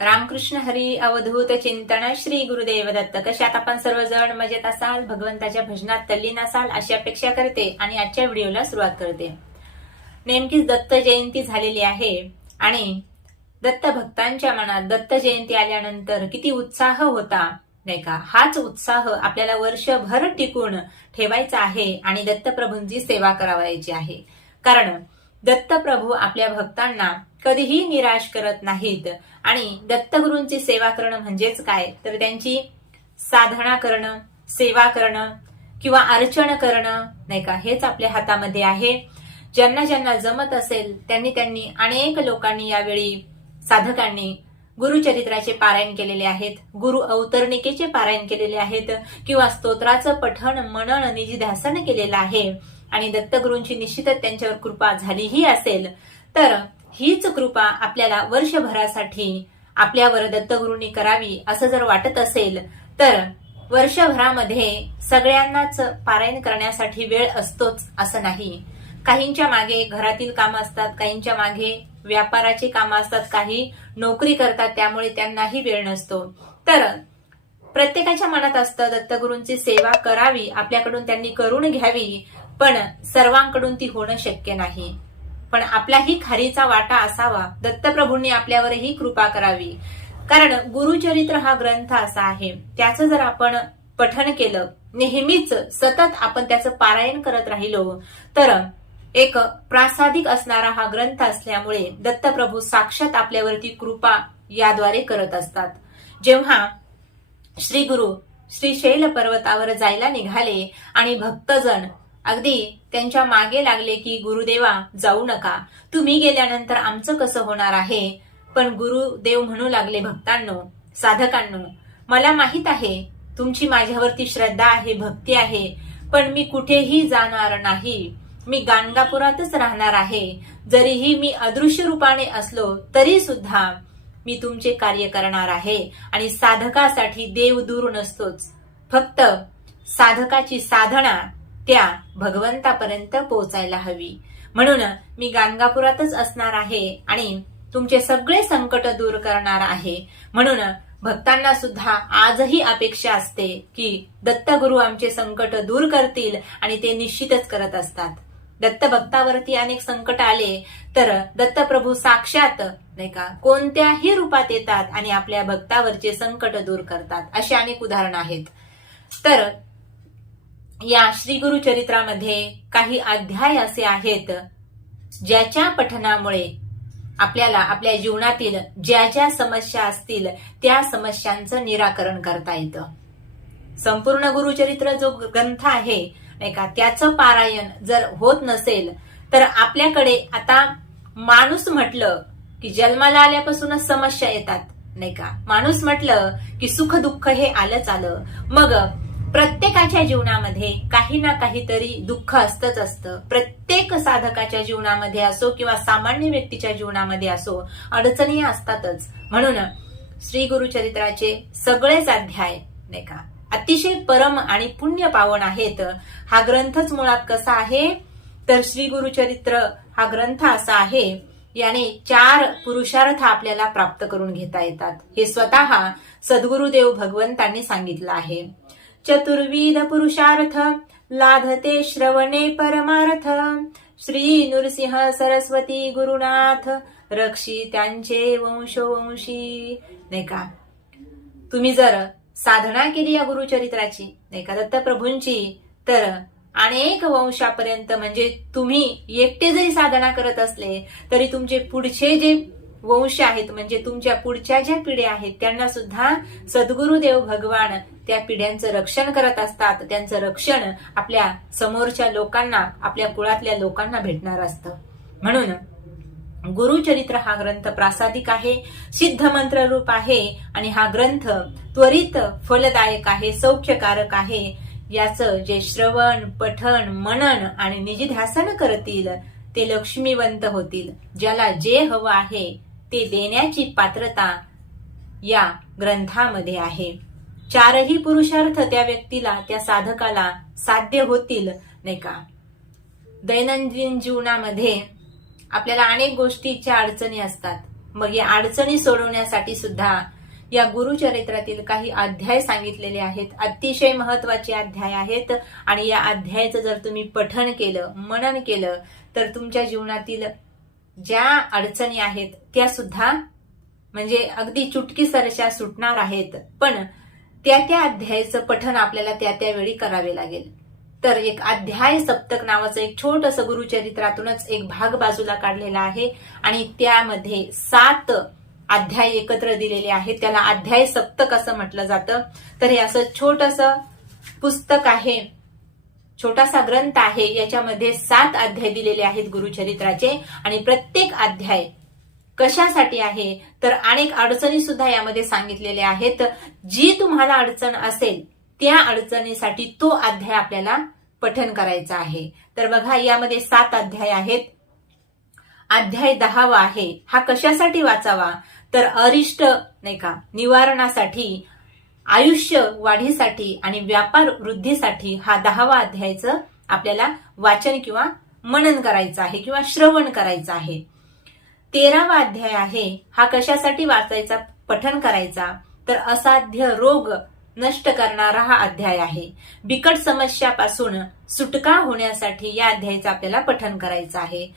रामकृष्ण हरी अवधूत चिंतन श्री गुरुदेव दत्त कशात आपण सर्वजण मजेत असाल भगवंताच्या भजनात तल्लीन असाल अशी अपेक्षा करते आणि आजच्या व्हिडिओला सुरुवात करते. नेमकीच दत्त जयंती झालेली आहे आणि दत्त भक्तांच्या मनात दत्त जयंती आल्यानंतर किती उत्साह होता नाही का? हाच उत्साह आपल्याला वर्षभर टिकून ठेवायचा आहे आणि दत्तप्रभूंची सेवा करावायची आहे. कारण दत्तप्रभू आपल्या भक्तांना कधीही निराश करत नाहीत. आणि दत्तगुरूंची सेवा करणं म्हणजेच काय? तर त्यांची साधना करणं सेवा करणं किंवा अर्चन करणं नाही का? हेच आपल्या हातामध्ये आहे. ज्यांना ज्यांना जमत असेल त्यांनी त्यांनी अनेक लोकांनी यावेळी साधकांनी गुरुचरित्राचे पारायण केलेले आहेत. गुरु अवतरणिकेचे पारायण केलेले आहेत. किंवा स्तोत्राचं पठण मनन निजीध्यासन केलेलं आहे. आणि दत्तगुरूंची निश्चितच त्यांच्यावर कृपा झालीही असेल तर हीच कृपा आपल्याला वर्षभरासाठी आपल्यावर दत्तगुरूंनी करावी असं जर वाटत असेल तर वर्षभरामध्ये सगळ्यांनाच पारायण करण्यासाठी वेळ असतोच असं नाही. काहींच्या मागे घरातील कामं असतात काहींच्या मागे व्यापाराची कामं असतात काही नोकरी करतात त्यामुळे त्यांनाही वेळ नसतो. तर प्रत्येकाच्या मनात असतं दत्तगुरूंची सेवा करावी आपल्याकडून त्यांनी करून घ्यावी पण सर्वांकडून ती होणं शक्य नाही. पण आपलाही खारीचा वाटा असावा. दत्तप्रभूंनी आपल्यावरही कृपा करावी. कारण गुरुचरित्र हा ग्रंथ असा आहे. त्याचं जर आपण पठन केलं नेहमीच सतत आपण त्याचं पारायण करत राहिलो तर एक प्रासादिक असणारा हा ग्रंथ असल्यामुळे दत्तप्रभू साक्षात आपल्यावरती कृपा याद्वारे करत असतात. जेव्हा श्री गुरु श्री शैल पर्वतावर जायला निघाले आणि भक्तजन अगदी त्यांच्या मागे लागले की गुरुदेवा जाऊ नका. तुम्ही गेल्यानंतर आमचं कसं होणार आहे? पण गुरुदेव म्हणू लागले भक्तांनो साधकांनो मला माहीत आहे तुमची माझ्यावरती श्रद्धा आहे भक्ती आहे पण मी कुठेही जाणार नाही. मी गाणगापुरातच राहणार आहे. जरीही मी अदृश्य रूपाने असलो तरी सुद्धा मी तुमचे कार्य करणार आहे. आणि साधकासाठी देव दूर नसतोच. फक्त साधकाची साधना त्या भगवंतापर्यंत पोहोचायला हवी. म्हणून मी गाणगापुरातच असणार आहे आणि तुमचे सगळे संकट दूर करणार आहे. म्हणून भक्तांना सुद्धा आजही अपेक्षा असते की दत्तगुरु आमचे संकट दूर करतील आणि ते निश्चितच करत असतात. दत्त भक्तावरती अनेक संकट आले तर दत्तप्रभू साक्षात नाही का कोणत्याही रूपात येतात आणि आपल्या भक्तावरचे संकट दूर करतात. अशी अनेक उदाहरणं आहेत. तर या श्री गुरुचरित्रामध्ये काही अध्याय असे आहेत ज्याच्या पठनामुळे आपल्याला आपल्या जीवनातील ज्या ज्या समस्या असतील त्या समस्यांचं निराकरण करता येतं. संपूर्ण गुरुचरित्र जो ग्रंथ आहे नाही का त्याचं पारायण जर होत नसेल तर आपल्याकडे आता माणूस म्हटलं की जन्माला आल्यापासूनच समस्या येतात नाही का? माणूस म्हटलं की सुख दुःख हे आलंच आलं. मग प्रत्येकाच्या जीवनामध्ये काही ना काहीतरी दुःख असतंच असतं. प्रत्येक साधकाच्या जीवनामध्ये असो किंवा सामान्य व्यक्तीच्या जीवनामध्ये असो अडचणी असतातच. म्हणून श्री गुरुचरित्राचे सगळेच अध्याय नाही का अतिशय परम आणि पुण्य पावन आहेत. हा ग्रंथच मुळात कसा आहे? तर श्री गुरुचरित्र हा ग्रंथ असा आहे याने चार पुरुषार्थ आपल्याला प्राप्त करून घेता येतात. हे स्वतः सद्गुरुदेव भगवंतांनी सांगितलं आहे. चतुर्विध पुरुषार्थ लाधते श्रवणे परमार्थ. श्री नृसिंह सरस्वती गुरुनाथ रक्षी त्यांचे वंशवंशी नाही का? तुम्ही जर साधना केली या गुरुचरित्राची नाही का दत्तप्रभूंची तर अनेक वंशापर्यंत म्हणजे तुम्ही एकटे जरी साधना करत असले तरी तुमचे पुढचे जे वंश आहेत म्हणजे तुमच्या पुढच्या ज्या पिढ्या आहेत त्यांना सुद्धा सद्गुरुदेव भगवान त्या पिढ्यांचं रक्षण करत असतात त्यांचं रक्षण आपल्या समोरच्या लोकांना आपल्या कुळातल्या लोकांना भेटणार असतं. म्हणून गुरुचरित्र हा ग्रंथ प्रासादिक आहे सिद्ध मंत्र रूप आहे आणि हा ग्रंथ त्वरित फलदायक आहे सौख्यकारक आहे. याचं जे श्रवण पठण मनन आणि निजिध्यासन करतील ते लक्ष्मीवंत होतील. ज्याला जे हवं आहे ते देण्याची पात्रता या ग्रंथामध्ये आहे. चारही पुरुषार्थ त्या व्यक्तीला त्या साधकाला साध्य होतील नाही का? दैनंदिन जीवनामध्ये आपल्याला अनेक गोष्टीच्या अडचणी असतात. मग या अडचणी सोडवण्यासाठी सुद्धा या गुरुचरित्रातील काही अध्याय सांगितलेले आहेत. अतिशय महत्त्वाचे अध्याय आहेत. आणि या अध्यायाचं जर तुम्ही पठण केलं मनन केलं तर तुमच्या जीवनातील ज्या अडचणी आहेत त्या सुद्धा म्हणजे अगदी चुटकी सरशा सुटणार आहेत. पण त्या त्या अध्यायाचं पठन आपल्याला त्या त्या वेळी करावे लागेल. तर एक अध्याय सप्तक नावाचं एक छोटस गुरुचरित्रातूनच एक भाग बाजूला काढलेला आहे आणि त्यामध्ये सात अध्याय एकत्र दिलेले आहेत. त्याला अध्याय सप्तक असं म्हटलं जातं. तर हे असं छोटस पुस्तक आहे. छोटासा ग्रंथ आहे. याच्यामध्ये सात अध्याय दिलेले आहेत गुरुचरित्राचे आणि प्रत्येक अध्याय कशासाठी आहे? तर अनेक अडचणी सुद्धा यामध्ये सांगितलेल्या आहेत. जी तुम्हाला अडचण असेल त्या अडचणीसाठी तो अध्याय आपल्याला पठन करायचा आहे. तर बघा यामध्ये सात अध्याय आहेत. अध्याय दहावा आहे. हा कशासाठी वाचावा? तर अरिष्ट नाही का निवारणासाठी आयुष्य वाढीसाठी आणि व्यापार वृद्धीसाठी हा दहावा अध्यायचं आपल्याला वाचन किंवा मनन करायचं आहे किंवा श्रवण करायचं आहे. तेरावा अध्याय आहे. हा कशासाठी वाचायचा? पठन करायचा. तर असाध्य रोग नष्ट करणारा हा अध्याय आहे. बिकट समस्यापासून सुटका होण्यासाठी या अध्यायाचं आपल्याला पठन करायचं आहे.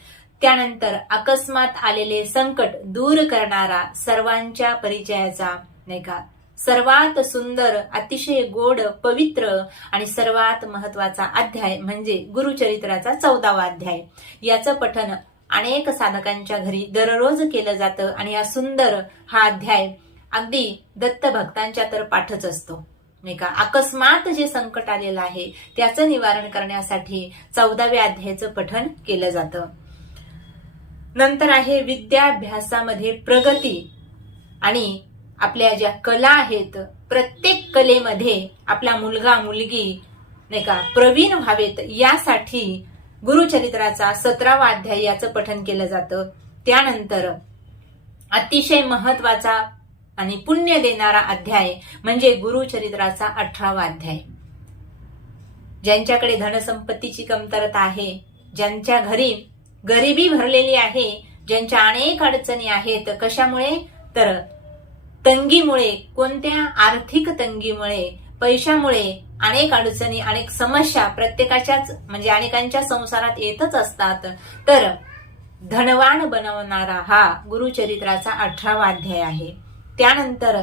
त्यानंतर अकस्मात आलेले संकट दूर करणारा सर्वांच्या परिचयाचा नाही का? सर्वात सुंदर अतिशय गोड पवित्र आणि सर्वात महत्त्वाचा अध्याय म्हणजे गुरुचरित्राचा चौदावा अध्याय. याचं पठन अनेक साधकांच्या घरी दररोज केलं जातं आणि हा सुंदर हा अध्याय अगदी दत्त भक्तांच्या तर पाठच असतो. नाही का? अकस्मात जे संकट आलेलं आहे त्याचं निवारण करण्यासाठी चौदाव्या अध्यायाचं पठन केलं जातं. नंतर आहे विद्याभ्यासामध्ये प्रगती आणि आपल्या ज्या कला आहेत प्रत्येक कलेमध्ये आपला मुलगा मुलगी नाही का प्रवीण व्हावेत यासाठी गुरुचरित्राचा सतरावा अध्याय याचं पठन केलं जातं. त्यानंतर अतिशय महत्त्वाचा आणि पुण्य देणारा अध्याय म्हणजे गुरुचरित्राचा अठरावा अध्याय. ज्यांच्याकडे धनसंपत्तीची कमतरता आहे ज्यांच्या घरी गरिबी भरलेली आहे ज्यांच्या अनेक अडचणी आहेत कशामुळे? तर तंगीमुळे कोणत्या आर्थिक तंगीमुळे पैशामुळे अनेक अडचणी अनेक समस्या प्रत्येकाच्याच म्हणजे अनेकांच्या संसारात येतच असतात. तर धनवान बनवणारा हा गुरुचरित्राचा अठरावा अध्याय आहे. त्यानंतर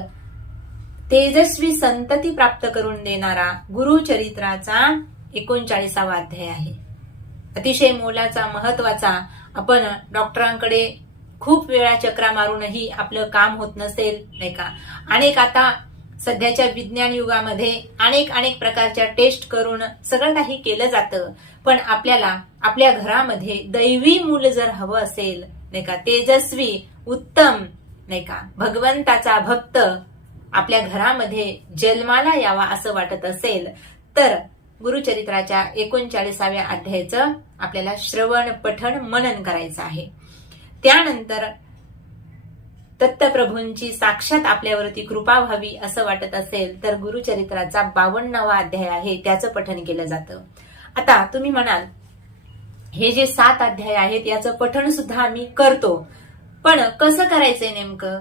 तेजस्वी संतती प्राप्त करून देणारा गुरुचरित्राचा एकोणचाळीसावा अध्याय आहे. अतिशय मोलाचा महत्त्वाचा आपण डॉक्टरांकडे खूप वेळा चक्रा मारूनही आपलं काम होत नसेल नाही का? अनेक आता सध्याच्या विज्ञान युगामध्ये अनेक अनेक प्रकारच्या टेस्ट करून सगळं काही केलं जातं. पण आपल्याला आपल्या घरामध्ये दैवी मूल जर हवं असेल नाही का तेजस्वी उत्तम नाही का भगवंताचा भक्त आपल्या घरामध्ये जन्माला यावा असं वाटत असेल तर गुरुचरित्राच्या एकोणचाळीसाव्या अध्यायाचं आपल्याला श्रवण पठण मनन करायचं आहे. त्यानंतर दत्तप्रभूंची साक्षात आपल्यावरती कृपा व्हावी असं वाटत असेल तर गुरुचरित्राचा बावन्नावा अध्याय आहे त्याचं पठन केलं जातं. आता तुम्ही म्हणाल हे जे सात अध्याय आहेत याचं पठण सुद्धा आम्ही करतो. पण कसं करायचंय नेमकं?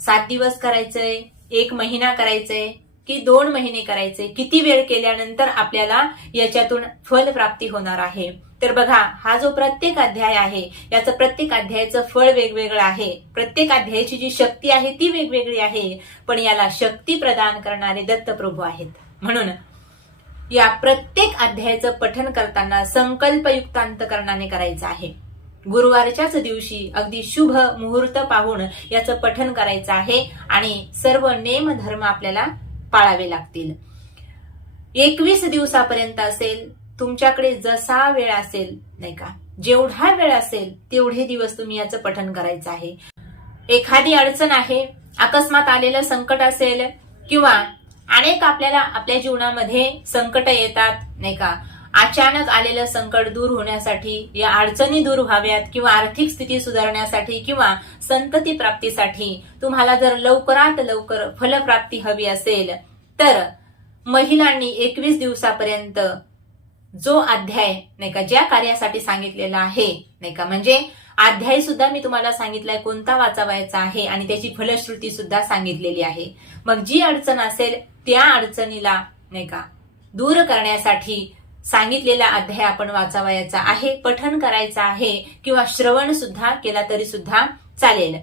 सात दिवस करायचंय एक महिना करायचंय की दोन महिने करायचे किती वेळ केल्यानंतर आपल्याला याच्यातून फलप्राप्ती होणार आहे? तर बघा हा जो प्रत्येक अध्याय आहे याचं प्रत्येक अध्यायाचं फळ वेगवेगळं आहे. प्रत्येक अध्यायाची जी शक्ती आहे ती वेगवेगळी आहे. पण याला शक्ती प्रदान करणारे दत्तप्रभू आहेत. म्हणून या प्रत्येक अध्यायाचं पठन करताना संकल्पयुक्त अंतकरणाने करायचं आहे. गुरुवारच्याच दिवशी अगदी शुभ मुहूर्त पाहून याचं पठन करायचं आहे आणि सर्व नेम धर्म आपल्याला पाळावे लागतील. एकवीस दिवसापर्यंत असेल तुमच्याकडे जसा वेळ असेल नाही का? जेवढा वेळ असेल तेवढे दिवस तुम्ही याचं पठन करायचं आहे. एखादी अडचण आहे अकस्मात आलेलं संकट असेल किंवा अनेक आपल्याला आपल्या जीवनामध्ये संकट येतात नाही का? अचानक आलेलं संकट दूर होण्यासाठी या अडचणी दूर व्हाव्यात किंवा आर्थिक स्थिती सुधारण्यासाठी किंवा संतती प्राप्तीसाठी तुम्हाला जर लवकरात लवकर फलप्राप्ती हवी असेल तर महिलांनी एकवीस दिवसापर्यंत जो अध्याय नाही का ज्या कार्यासाठी सांगितलेला आहे नाही का म्हणजे अध्याय सुद्धा मी तुम्हाला सांगितलाय कोणता वाचावायचा आहे आणि त्याची फलश्रुती सुद्धा सांगितलेली आहे. मग जी अडचण असेल त्या अडचणीला नाही का दूर करण्यासाठी सांगितलेला अध्याय आपण वाचावायचा आहे पठण करायचा आहे किंवा श्रवण सुद्धा केला तरी सुद्धा चालेल.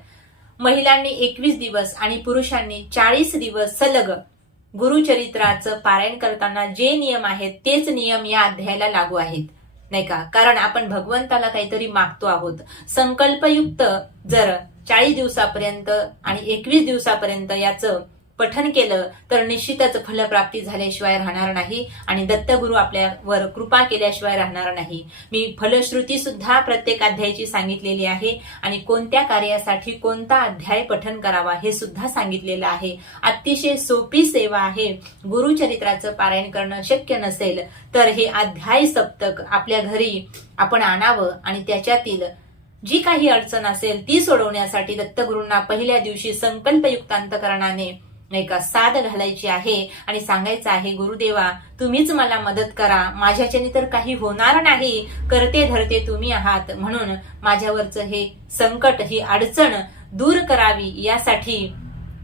महिलांनी एकवीस दिवस आणि पुरुषांनी चाळीस दिवस सलग गुरुचरित्राचं पारायण करताना जे नियम आहेत तेच नियम या अध्यायाला लागू आहेत. नाही का? कारण आपण भगवंताला काहीतरी मागतो आहोत. संकल्पयुक्त जर चाळीस दिवसापर्यंत आणि एकवीस दिवसापर्यंत याचं पठन केलं तर निश्चितच फलप्राप्ती झाल्याशिवाय राहणार नाही आणि दत्तगुरु आपल्यावर कृपा केल्याशिवाय राहणार नाही. मी फलश्रुती सुद्धा प्रत्येक अध्यायाची सांगितलेली आहे आणि कोणत्या कार्यासाठी कोणता अध्याय पठन करावा हे सुद्धा सांगितलेलं आहे. अतिशय सोपी सेवा आहे. गुरुचरित्राचं पारायण करणं शक्य नसेल तर हे अध्याय सप्तक आपल्या घरी आपण आणावं आणि त्याच्यातील जी काही अडचण असेल ती सोडवण्यासाठी दत्तगुरूंना पहिल्या दिवशी संकल्पयुक्त अंतकरणाने एका साथ घालायची आहे आणि सांगायचं आहे गुरुदेवा तुम्हीच मला मदत करा. माझ्याच्याने तर काही होणार नाही. करते धरते तुम्ही आहात. म्हणून माझ्यावरचं हे संकट ही अडचण दूर करावी. यासाठी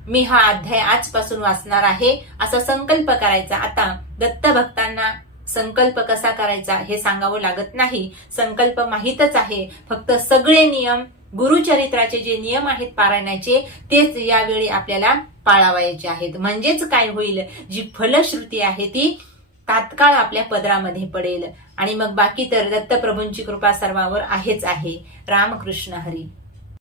मी हा अध्याय आजपासून वाचणार आहे. असा संकल्प करायचा. आता दत्त भक्तांना संकल्प कसा करायचा हे सांगावं लागत नाही. संकल्प माहीतच आहे. फक्त सगळे नियम गुरुचरित्राचे जे नियम आहेत पारायणाचे तेच यावेळी आपल्याला पाळावायचे आहेत. म्हणजेच काय होईल? जी फलश्रुती आहे ती तात्काळ आपल्या पदरामध्ये पडेल. आणि मग बाकी तर दत्तप्रभूंची कृपा सर्वावर आहेच आहे. रामकृष्ण हरी.